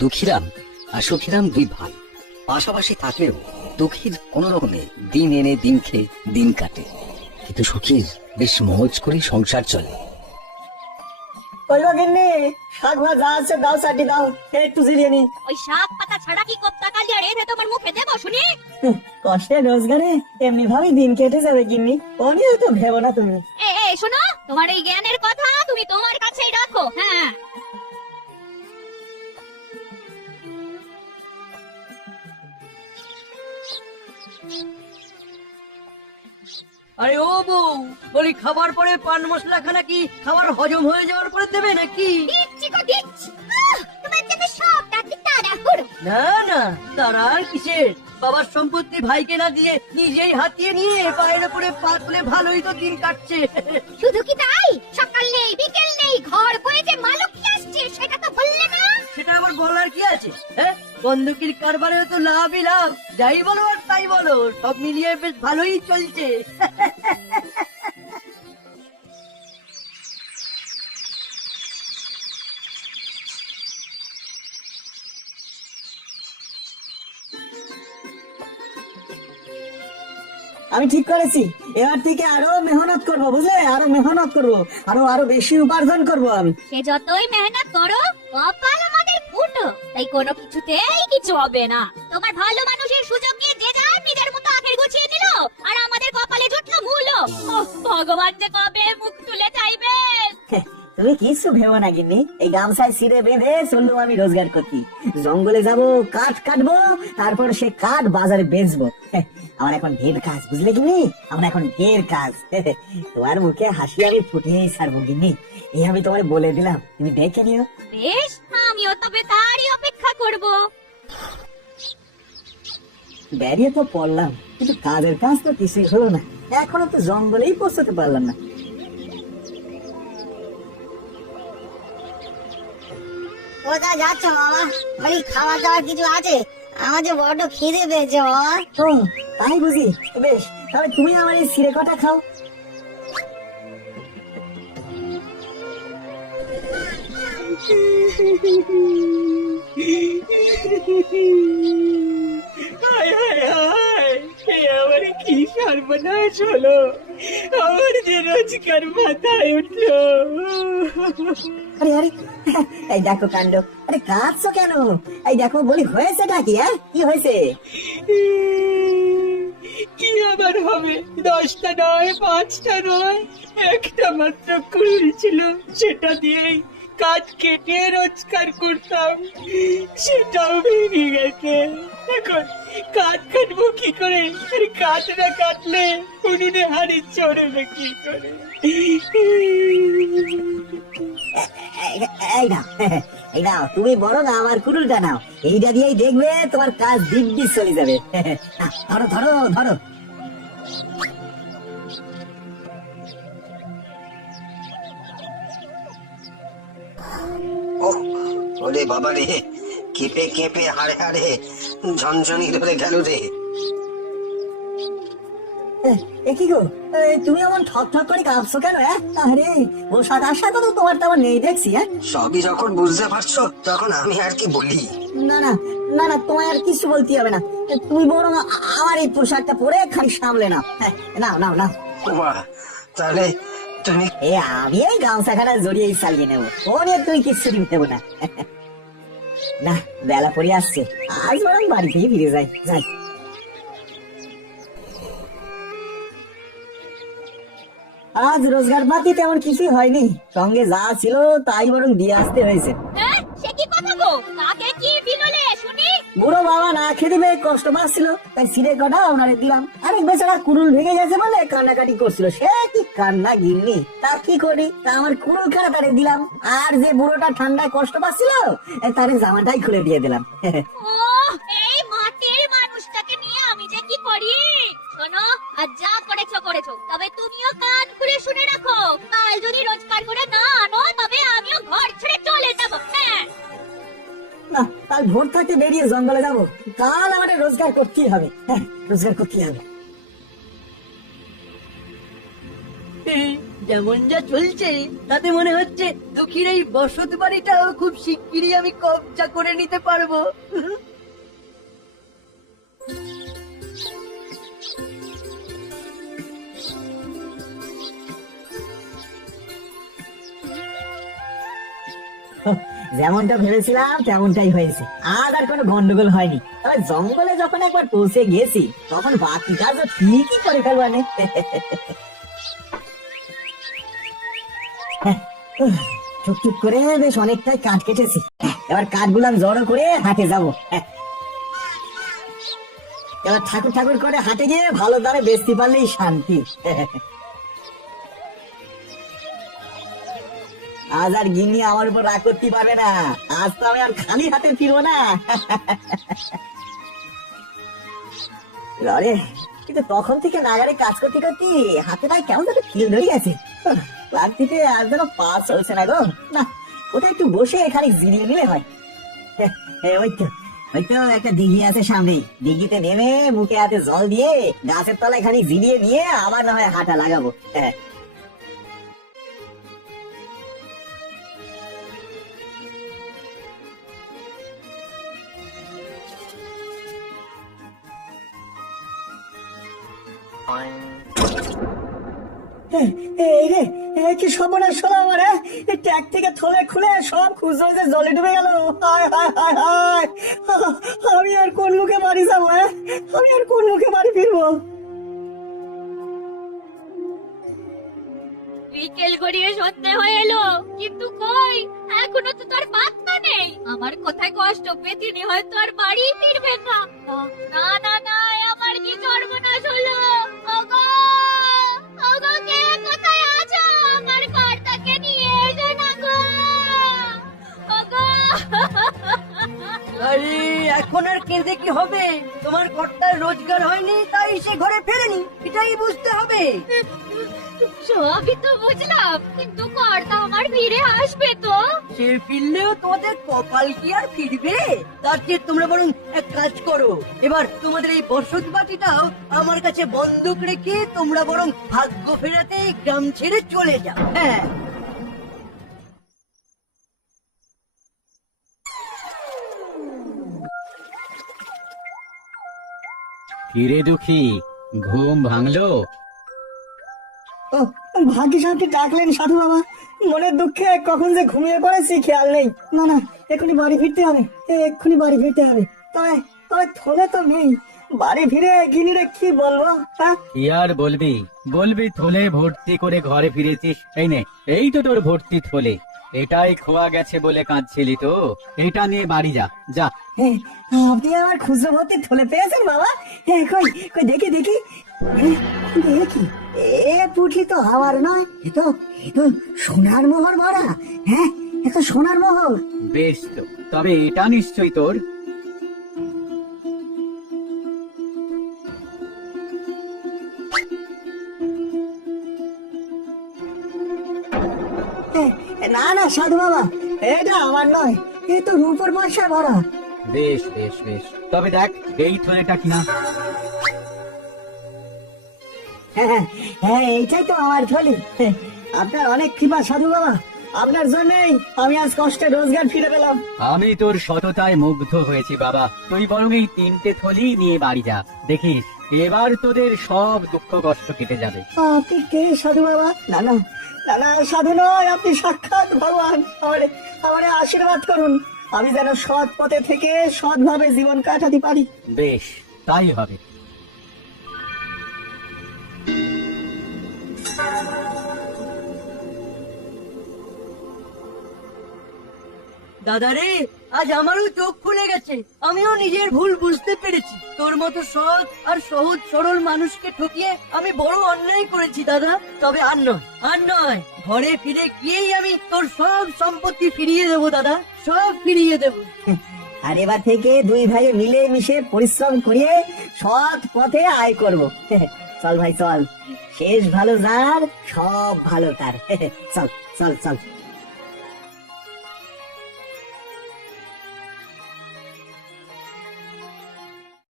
দুঃখীরাম আর সুখীরাম দুই ভাই পাশাপাশি থাকলেও দুঃখীর কোন রকমে দিন এনে দিন খেয়ে দিন কাটে, কিন্তু সুখীর বেশ মৌজ করে সংসার চলে। শাক ভাত যা আছে দাও, চাটি দাও, একটু জিরিয়ে নি। ওই শাক পাতা ছাড়া কি কোপ্তা কালিয়া রেঁধে তোমার মুখে দেবো শুনি? কষ্টের রোজগারে এমনি ভাবে দিন কেটে যাবে গিন্নি, ও নিয়ে তো ভেবো না তুমি। এই শোনো, তোমার এই জ্ঞানের কথা তুমি তোমার কাছেই রাখো। হ্যাঁ, আরে ও বউ, বলি খাবার পরে পান মশলা খানা কি খাবার হজম হয়ে যাওয়ার পরে দেবে নাকি? দিচ্ছি গো দিচ্ছি। তোমার জন্য সবটা তাড়াহুড়ো। না না, তারা আর কিসের, বাবার সম্পত্তি ভাইকে না দিয়ে নিজেই হাতিয়ে নিয়ে পায়ের উপরে পা তুলে ভালোই তো দিন কাটছে। শুধু কি তাই, সকাল নেই বিকেল নেই, ঘর বয়ে যে মালকী আসছে সেটা তো বললে না। সেটা আবার বলার কি আছে? হ্যাঁ, বন্দুকির কারবারে তো লাভই লাভ, যাই বলো আর তাই বলো, সব মিলিয়ে বেশ ভালোই চলছে। আমি ঠিক করেছি, এবার থেকে আরো মেহনত করব, বুঝলে, আরো মেহনত করব, আরো আরো বেশি উপার্জন করব আমি। সে যতই মেহনত করো, কপাল আমাদের ফুটো, তাই কোনো কিছুতেই কিছু হবে না। তোমার ভালো মানুষের সুযোগ নিয়ে যে যার নিজের মতো আখের গুছিয়ে নিল, আর আমাদের কপালে জুটলো মূলো। ভগবান যে কবে মুখ তুলে চাইবেন। তুমি কিছু ভেবো না গিন্নি, এই গামছায় সিরে বেঁধে চললুম আমি রোজগার করতে। জঙ্গলে যাব, কাঠ কাটবো, তারপর সে কাঠ বাজারে বেচবো। আমার এখন ঢের কাজ, বুঝলে গিন্নি, আমার এখন ঢের কাজ। তোমার মুখে হাসি আমি ফুটিয়েই ছাড়বো গিন্নি, এই আমি তোমার বলে দিলাম, তুমি দেখে নিও। বেশ, আমিও তবে তারই অপেক্ষা করব। বেরিয়ে তো পড়লাম, কিন্তু কাজের কাজ তো কিছুই হলো না, এখনো তো জঙ্গলেই পৌঁছতে পারলাম না। কোথায় যাচ্ছ বাবা? বলি খাবার দাবার কিছু আছে? আমার যে বড্ড খিদে পেয়েছে বাবা। ও তাই বুঝি, বেশ, তাহলে তুমি আমার এই সিরে কটা খাও। হায় হায় হায়, আমার কি সর্বনাশ হলো, আমার যে রোজগার মাথায় উঠলো। আরে আরে, এই দেখো কাণ্ড, আরে কাঁদছো কেন? এই দেখো বলি, হয়েছেটা কি? হ্যাঁ, কি হয়েছে? কি আবার হবে, 10টা নয়, 5টা নয়, একটা মাত্র কুড়ি ছিল, সেটা দিয়েই কাঠ কেটে রোজগার করতাম, সেটাও ভেঙে গেছে। এখন কাঠ কাটবো কি করে? আরে কাঠ না কাটলে উনুনে হাড়ি চড়বে কি করে? এই নাও, এই নাও, তুমি বড় না আমার কুড়ুলটা নাও, এইটা দিয়েই দেখবে তোমার কাজ দিব্যি চলে যাবে। ধরো ধরো ধরো। ওরে বাবা রে, কেঁপে কেঁপে হাড়ে হাড়ে ঝনঝনি ধরে গেল রে। কি গো, তুমি এমন ঠক ঠক করে কাঁপছো কেন? আরে পোশাক আশাক তো তোমার তেমন নেই দেখছি। সবই যখন বুঝতে পারছো, তখন আমি আর কি বলি? না না না না, তোমায় আর কিছু বলতে হবে না, তুমি বরং আমার এই পোশাকটা পরে খালি সামলে নাও। নাও নাও নাও। তাহলে তুমি, আমি এই গামছাখানা জড়িয়ে চালিয়ে নেবো, ও নিয়ে তুমি কিচ্ছু দেবো না। না, বেলা পড়ে আসছে, আজ বরং বাড়িতেই ফিরে যাই। যাই। আজ রোজগার পাতি তেমন কিছুই হয়নি, সঙ্গে যা ছিল তাই বরং দিয়ে আসতে হয়েছে। হ্যাঁ, সে কি কথা গো? কাকে কি দিলে শুনি? বুড়ো বাবা না খেতে পেয়ে কষ্ট পাচ্ছিল, তাই সিরে কটা ওনারে দিলাম। আরেক বেচারা কুড়ুল ভেঙে গেছে বলে কান্নাকাটি করছিল, সে কি কান্না গিন্নি, তা কি করি, তা আমার কুড়ুল খারাপ তারে দিলাম। আর যে বুড়োটা ঠান্ডায় কষ্ট পাচ্ছিল, তারে জামাটাই খুলে দিয়ে দিলাম। ও, এই মাটির মানুষটাকে নিয়ে আমি যে কি করি। শোনো, আজ যা করেছো করেছো, তবে তুমিও কান খুলে শুনে রাখো, কাল যদি রোজগার করে না আনো, তবে আমিও ঘর ছেড়ে চলে যাবো। হ্যাঁ, না, কাল ভোর থাকতে বেরিয়ে জঙ্গলে যাবো, কাল আমাদের রোজগার করতেই হবে। রোজগার করতেই হবে। যেমন যা চলছে তাতে মনে হচ্ছে দুঃখীর এই বসত বাড়িটাও খুব শিগগিরই আমি কবজা করে নিতে পারবো। যেমনটা ভেবেছিলাম তেমনটাই হয়েছে, আজ আর কোনো গন্ডগোল হয়নি। তবে জঙ্গলে যখন একবার পৌঁছে গেছি তখন বাকি কাজও ঠিকই করে ফেলবানে। টুকটুক করে বেশ অনেকটাই কাঠ কেটেছি, এবার কাঠগুলো জড়ো করে হাটে যাবো। এবার ঠাকুর ঠাকুর করে হাটে গিয়ে ভালো দামে বেচতে পারলেই শান্তি। আজ আর গিন্নি আমার উপর রাগ করতে পারবে না, আজ তো আমি আর খালি হাতে ফিরবো না। আরে কিন্তু তখন থেকে নাগারে কাজ করতে করতে হাতেটাই কেমন একটা ফিল ধরে গেছে। ক্লান্তিতে আর যেন পা চলছে না গো। না, কোথায় একটু বসে এখানে জিরিয়ে নিলে হয়। ওই তো একটা দিঘি আছে সামনে, দিঘিতে নেমে মুখে হাতে জল দিয়ে গাছের তলায় খানি জিরিয়ে নিয়ে আবার না হয় হাঁটা লাগাবো। হ্যাঁ, এই রে, কি সর্বনাশ হলো আমার! ট্যাগ থেকে থলে খুলে সব খুচরো যে জলে ডুবে গেল। আমি আর কোন মুখে বাড়ি যাবো? আমি আর কোন মুখে বাড়ি ফিরবো? বিকেল গড়িয়ে সন্ধে হয়ে এলো, কিন্তু কই এখনো তো তার পাত্তা নেই। আমার কোথায় কষ্ট পেয়ে তিনি হয়তো আর বাড়ি ফিরবেন না। না না না, আমার কি সর্বনাশ হলো! ওগো ওগো, কে কোথায় আছো? আমার কর্তাকে নিয়ে এসো না গো। ওগো আরে এখন আর কেঁদে কি হবে? তোমার কর্তার রোজগার হয়নি তাই সে ঘরে ফেরেনি, এটাই বুঝতে হবে। সবই তো বুঝলাম, কিন্তু কর্তা আমার ফিরে আসবে তো? সে ফিরলেও তোমাদের কপাল কি আর ফিরবে? তার চেয়ে তোমরা বরং এক কাজ করো, এবার তোমাদের এই বসত বাটিটাও আমার কাছে বন্ধক রেখে তোমরা বরং ভাগ্য ফেরাতে গ্রাম ছেড়ে চলে যাও। হ্যাঁ, কিরে দুঃখী, ঘুম ভাঙলো? ও, ভাগ্যিস আপনি ডাকলেন সাধু বাবা। মনের দুঃখে কখন যে ঘুমিয়ে পড়েছি খেয়াল নেই। না না, এক্ষুনি বাড়ি ফিরতে হবে, এক্ষুনি বাড়ি ফিরতে হবে। তবে তবে থলে তো নেই, বাড়ি ফিরে গিনিরে কি বলবো? হ্যাঁ, কি আর বলবি? বলবি থলে ভর্তি করে ঘরে ফিরেছিস। এই নে, এই তো তোর ভর্তি থলে। এটাই খোয়া গেছে বলে কাঁদছিলি তো, এটা নিয়ে বাড়ি যা যা। আপনি আমার খুচরো ভর্তি থলে পেয়েছেন বাবা? কই কই দেখি দেখি। দেখি, এ পুঁটলি তো আমার নয়, এ তো সোনার মোহর ভরা। হ্যাঁ, এ তো সোনার মোহর। বেশ তো, তবে এটা নিশ্চয়ই তোর। না না সাধু বাবা, এটা আমার নয়, এ তো রূপর পয়সা ভরা। বেশ বেশ বেশ, তবে দেখ এই থলেটা কিনা। হ্যাঁ হ্যাঁ, এইটাই তো আমার থলি। আপনার অনেক কৃপা সাধু বাবা, আপনার জন্যই আমি আজ কষ্টে রোজগার ফিরে পেলাম। আমি তোর সততায় মুগ্ধ হয়েছি বাবা। তুই বরং এই 3টে থলি নিয়ে বাড়ি যা, দেখিস এবার তোদের সব দুঃখ কষ্ট কেটে যাবে। আপনি কে সাধু বাবা? না না না না, সাধু নয়, আপনি সাক্ষাৎ ভগবান। আমারে আশীর্বাদ করুন, আমি যেন সৎ পথে থেকে সৎভাবে জীবন কাটাতে পারি। বেশ, তাই হবে। দাদা রে, আজ আমারও চোখ খুলে গেছে, আমিও নিজের ভুল বুঝতে পেরেছি। তোর মতো সৎ আর সহজ সরল মানুষকে ঠকিয়ে আমি বড় অন্যায় করেছি দাদা। তবে আর নয়, ঘরে ফিরে গিয়েই আমি তোর সব সম্পত্তি ফিরিয়ে দেবো দাদা, সব ফিরিয়ে দেবো। আর এবার থেকে দুই ভাই মিলে মিশে পরিশ্রম করিয়ে সৎ পথে আয় করব। চল ভাই চল, শেষ ভালো যার সব ভালো তার। চল চল চল।